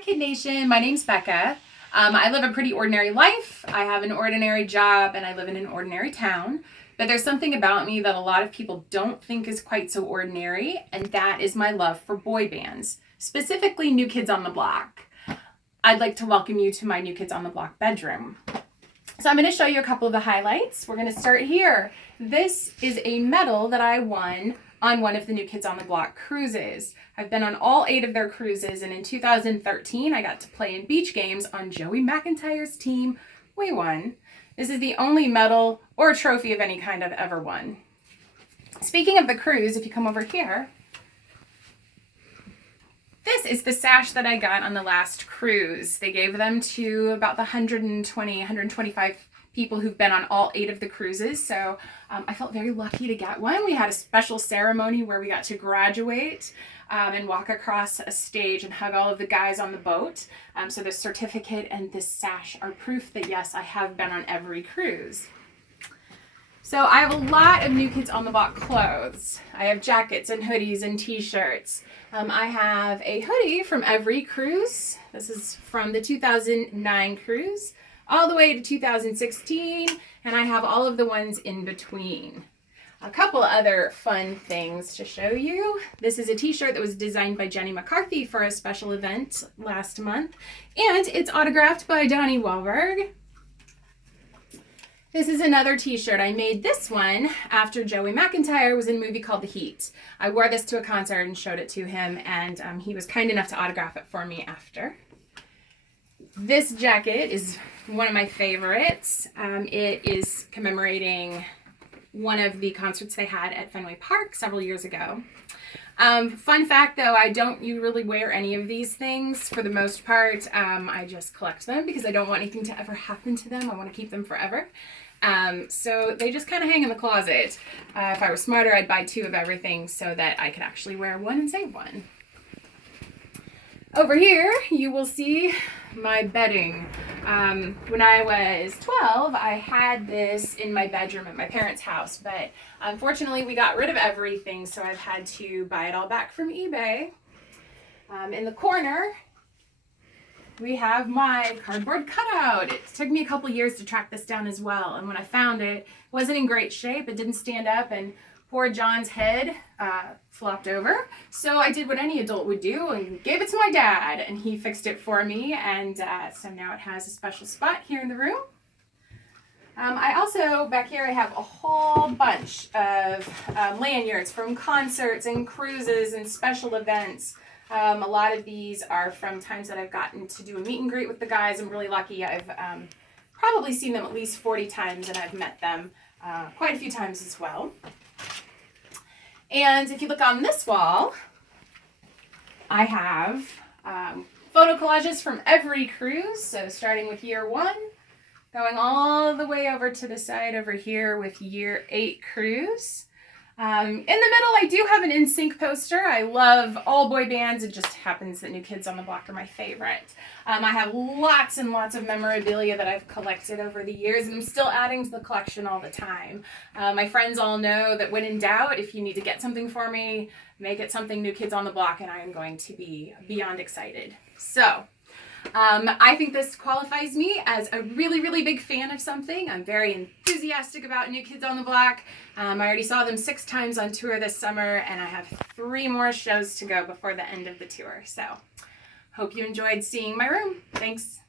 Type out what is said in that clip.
Hi Kid Nation, my name's Becca. I live a pretty ordinary life. I have an ordinary job and I live in an ordinary town. But there's something about me that a lot of people don't think is quite so ordinary, and that is my love for boy bands, specifically New Kids on the Block. I'd like to welcome you to my New Kids on the Block bedroom. So I'm going to show you a couple of the highlights. We're going to start here. This is a medal that I won on one of the New Kids on the Block cruises. I've been on all 8 of their cruises, and in 2013 I got to play in beach games on Joey McIntyre's team. We won. This is the only medal or trophy of any kind I've ever won. Speaking of the cruise, if you come over here, this is the sash that I got on the last cruise. They gave them to about the 125 people who've been on all 8 of the cruises. So I felt very lucky to get one. We had a special ceremony where we got to graduate and walk across a stage and hug all of the guys on the boat. So the certificate and this sash are proof that yes, I have been on every cruise. So I have a lot of New Kids on the Block clothes. I have jackets and hoodies and t-shirts. I have a hoodie from every cruise. This is from the 2009 cruise all the way to 2016, and I have all of the ones in between. A couple other fun things to show you. This is a t-shirt that was designed by Jenny McCarthy for a special event last month, and it's autographed by Donnie Wahlberg. This is another t-shirt. I made this one after Joey McIntyre was in a movie called The Heat. I wore this to a concert and showed it to him, and he was kind enough to autograph it for me after. This jacket is one of my favorites. It is commemorating one of the concerts they had at Fenway Park several years ago. Fun fact though, I don't really wear any of these things for the most part. I just collect them because I don't want anything to ever happen to them. I want to keep them forever. So they just kind of hang in the closet. If I were smarter, I'd buy 2 of everything so that I could actually wear one and save one. Over here, you will see my bedding. When I was 12, I had this in my bedroom at my parents' house, but unfortunately we got rid of everything, so I've had to buy it all back from eBay. In the corner, we have my cardboard cutout. It took me a couple years to track this down as well, and when I found it, it wasn't in great shape. It didn't stand up, and poor John's head flopped over. So I did what any adult would do and gave it to my dad, and he fixed it for me, and so now it has a special spot here in the room. I also, back here, I have a whole bunch of lanyards from concerts and cruises and special events. A lot of these are from times that I've gotten to do a meet and greet with the guys. I'm really lucky. I've probably seen them at least 40 times, and I've met them quite a few times as well. And if you look on this wall, I have photo collages from every cruise. So starting with year 1, going all the way over to the side over here with year 8 cruise. In the middle, I do have an NSYNC poster. I love all boy bands. It just happens that New Kids on the Block are my favorite. I have lots and lots of memorabilia that I've collected over the years, and I'm still adding to the collection all the time. My friends all know that when in doubt, if you need to get something for me, make it something New Kids on the Block, and I am going to be beyond excited. So, I think this qualifies me as a really, really big fan of something. I'm very enthusiastic about New Kids on the Block. I already saw them 6 times on tour this summer, and I have 3 more shows to go before the end of the tour. So, hope you enjoyed seeing my room. Thanks.